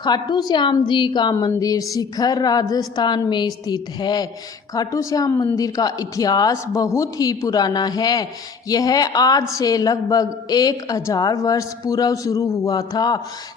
खाटू श्याम जी का मंदिर शिखर राजस्थान में स्थित है। खाटू श्याम मंदिर का इतिहास बहुत ही पुराना है। यह आज से लगभग 1000 वर्ष पूर्व शुरू हुआ था।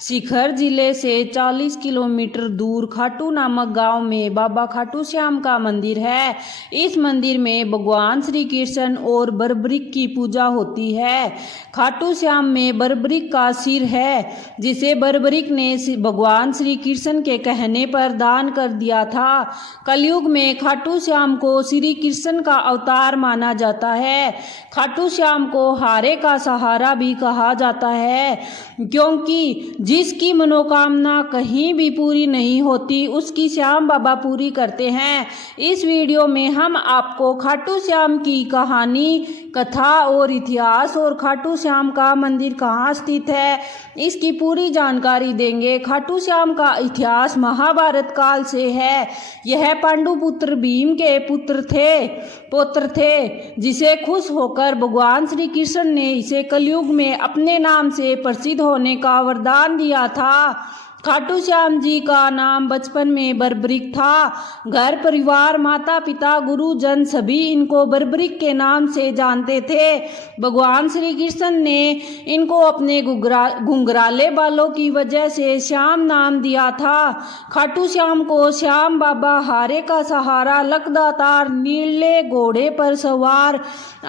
शिखर जिले से 40 किलोमीटर दूर खाटू नामक गांव में बाबा खाटू श्याम का मंदिर है। इस मंदिर में भगवान श्री कृष्ण और बर्बरिक की पूजा होती है। खाटू श्याम में बर्बरिक का सिर है, जिसे बर्बरिक ने भगवान श्री कृष्ण के कहने पर दान कर दिया था। कलयुग में खाटू श्याम को श्री कृष्ण का अवतार माना जाता है। खाटू श्याम को हारे का सहारा भी कहा जाता है, क्योंकि जिसकी मनोकामना कहीं भी पूरी नहीं होती उसकी श्याम बाबा पूरी करते हैं। इस वीडियो में हम आपको खाटू श्याम की कहानी, कथा और इतिहास और खाटू श्याम का मंदिर कहाँ स्थित है, इसकी पूरी जानकारी देंगे। खाटू श्याम का इतिहास महाभारत काल से है। यह पांडु पुत्र भीम के पुत्र थे, जिसे खुश होकर भगवान श्री कृष्ण ने इसे कलयुग में अपने नाम से प्रसिद्ध होने का वरदान दिया था। खाटू श्याम जी का नाम बचपन में बर्बरिक था। घर परिवार, माता पिता, गुरुजन सभी इनको बर्बरिक के नाम से जानते थे। भगवान श्री कृष्ण ने इनको अपने घुंघराले बालों की वजह से श्याम नाम दिया था। खाटू श्याम को श्याम बाबा, हारे का सहारा, लकदातार, नीले घोड़े पर सवार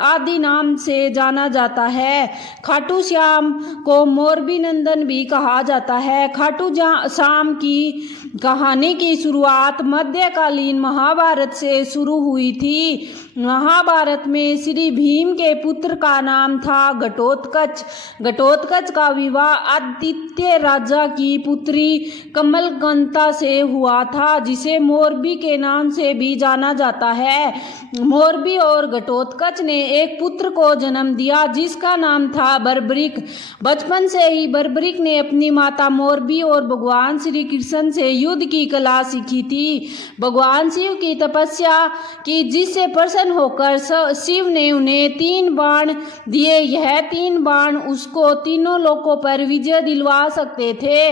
आदि नाम से जाना जाता है। खाटू श्याम को मोरबी नंदन भी कहा जाता है। खाटू श्याम की कहानी की शुरुआत मध्यकालीन महाभारत से शुरू हुई थी। महाभारत में श्री भीम के पुत्र का नाम था घटोत्कच। घटोत्कच का विवाह आदित्य राजा की पुत्री कमलकांता से हुआ था, जिसे मोरबी के नाम से भी जाना जाता है। मोरबी और घटोत्कच ने एक पुत्र को जन्म दिया, जिसका नाम था बर्बरिक। बचपन से ही बर्बरिक ने अपनी माता मोरबी और भगवान श्री कृष्ण से युद्ध की कला सीखी थी। भगवान शिव की तपस्या की, जिससे प्रसन्न होकर शिव ने उन्हें 3 बाण दिए। यह 3 बाण उसको तीनों लोकों पर विजय दिलवा सकते थे।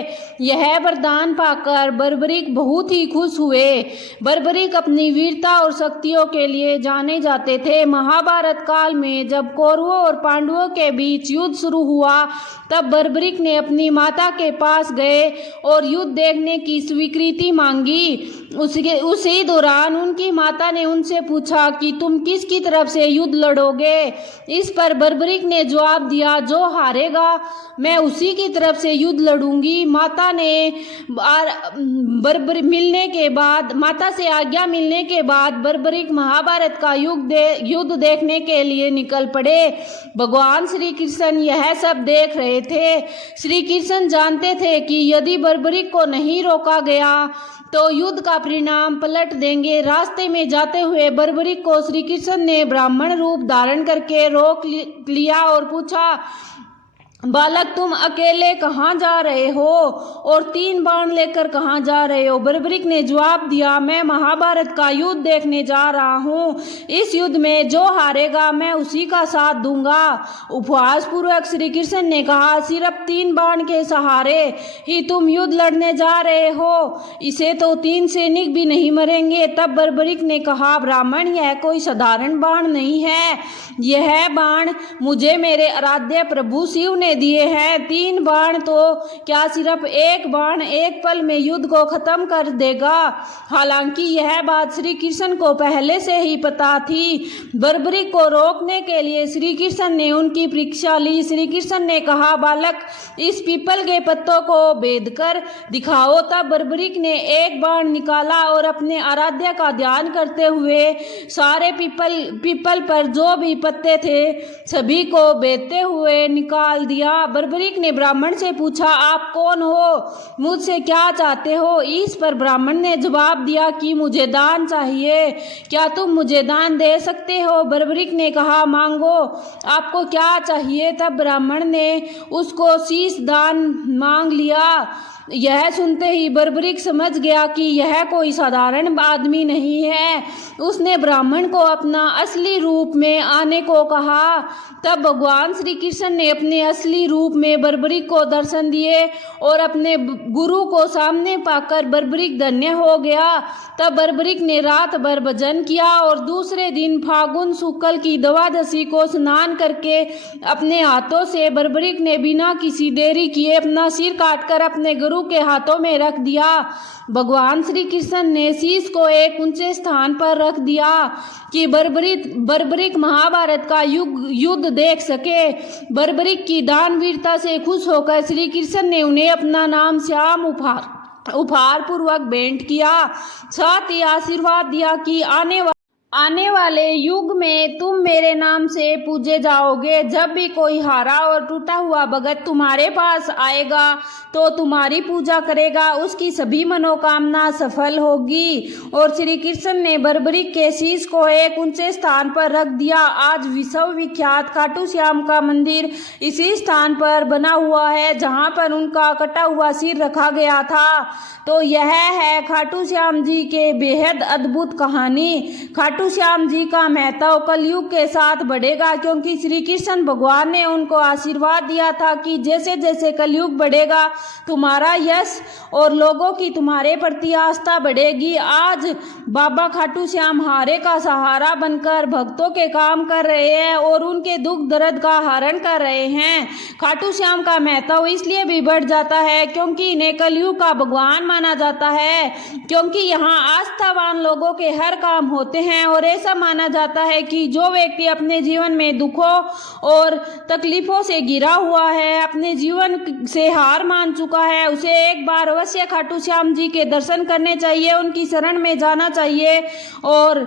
यह वरदान पाकर बर्बरिक बहुत ही खुश हुए। बर्बरिक अपनी वीरता और शक्तियों के लिए जाने जाते थे। महाभारत काल में जब कौरवों और पांडवों के बीच युद्ध शुरू हुआ, तब बर्बरिक ने अपनी माता के पास गए और युद्ध देखने की स्वीकृति मांगी। उसी दौरान उनकी माता ने उनसे पूछा कि तुम किसकी तरफ से युद्ध लड़ोगे। इस पर बर्बरिक ने जवाब दिया, जो हारेगा मैं उसी की तरफ से युद्ध लड़ूंगी। माता से आज्ञा मिलने के बाद बर्बरिक महाभारत का युद्ध देखने के लिए निकल पड़े। भगवान श्री कृष्ण यह सब देख रहे थे। श्री कृष्ण जानते थे कि यदि बर्बरिक को नहीं रोका गया तो युद्ध का परिणाम पलट देंगे। रास्ते में जाते हुए बर्बरिक को श्री कृष्ण ने ब्राह्मण रूप धारण करके रोक लिया और पूछा, बालक तुम अकेले कहाँ जा रहे हो और 3 बाण लेकर कहाँ जा रहे हो। बर्बरिक ने जवाब दिया, मैं महाभारत का युद्ध देखने जा रहा हूँ। इस युद्ध में जो हारेगा मैं उसी का साथ दूंगा। उपहास पूर्वक श्री कृष्ण ने कहा, सिर्फ 3 बाण के सहारे ही तुम युद्ध लड़ने जा रहे हो, इसे तो 3 सैनिक भी नहीं मरेंगे। तब बर्बरिक ने कहा, ब्राह्मण यह कोई साधारण बाण नहीं है। यह बाण मुझे मेरे आराध्य प्रभु शिव ने दिए हैं। 3 बाण तो क्या, सिर्फ 1 बाण एक पल में युद्ध को खत्म कर देगा। हालांकि यह बात श्री कृष्ण को पहले से ही पता थी। बर्बरिक को रोकने के लिए श्री कृष्ण ने उनकी परीक्षा ली। श्री कृष्ण ने कहा, बालक इस पीपल के पत्तों को भेद कर दिखाओ। तब बर्बरिक ने 1 बाण निकाला और अपने आराध्य का ध्यान करते हुए सारे पीपल पर जो भी पत्ते थे सभी को भेदते हुए निकाल दिया। बर्बरिक ने ब्राह्मण से पूछा, आप कौन हो, मुझसे क्या चाहते हो। इस पर ब्राह्मण ने जवाब दिया कि मुझे दान चाहिए, क्या तुम मुझे दान दे सकते हो। बर्बरिक ने कहा, मांगो, आपको क्या चाहिए। तब ब्राह्मण ने उसको शीश दान मांग लिया। यह सुनते ही बर्बरीक समझ गया कि यह कोई साधारण आदमी नहीं है। उसने ब्राह्मण को अपना असली रूप में आने को कहा। तब भगवान श्री कृष्ण ने अपने असली रूप में बर्बरीक को दर्शन दिए और अपने गुरु को सामने पाकर बर्बरीक धन्य हो गया। तब बर्बरीक ने रात भर भजन किया और दूसरे दिन फागुन शुक्ल की द्वादशी को स्नान करके अपने हाथों से बर्बरीक ने बिना किसी देरी किए अपना सिर काटकर अपने गुरु के हाथों में रख दिया। भगवान श्री कृष्ण ने शीश को एक ऊंचे स्थान पर रख दिया कि बर्बरीक महाभारत का युद्ध देख सके। बर्बरीक की दानवीरता से खुश होकर श्री कृष्ण ने उन्हें अपना नाम श्याम उपहार पूर्वक भेंट किया। साथ ही आशीर्वाद दिया कि आने वाले युग में तुम मेरे नाम से पूजे जाओगे। जब भी कोई हारा और टूटा हुआ भगत तुम्हारे पास आएगा तो तुम्हारी पूजा करेगा, उसकी सभी मनोकामना सफल होगी। और श्री कृष्ण ने बर्बरीक के शीश को एक ऊंचे स्थान पर रख दिया। आज विश्व विख्यात खाटू श्याम का मंदिर इसी स्थान पर बना हुआ है जहां पर उनका कटा हुआ सिर रखा गया था। तो यह है खाटू श्याम जी के बेहद अद्भुत कहानी। खाटू श्याम जी का महत्व कलयुग के साथ बढ़ेगा, क्योंकि श्री कृष्ण भगवान ने उनको आशीर्वाद दिया था कि जैसे जैसे कलयुग बढ़ेगा तुम्हारा यश और लोगों की तुम्हारे प्रति आस्था बढ़ेगी। आज बाबा खाटू श्याम हारे का सहारा बनकर भक्तों के काम कर रहे हैं और उनके दुख दर्द का हरण कर रहे हैं। खाटू श्याम का महत्व इसलिए भी बढ़ जाता है क्योंकि इन्हें कलयुग का भगवान माना जाता है, क्योंकि यहाँ आस्थावान लोगों के हर काम होते हैं। और ऐसा माना जाता है कि जो व्यक्ति अपने जीवन में दुखों और तकलीफों से घिरा हुआ है, अपने जीवन से हार मान चुका है, उसे एक बार अवश्य खाटू श्याम जी के दर्शन करने चाहिए, उनकी शरण में जाना चाहिए और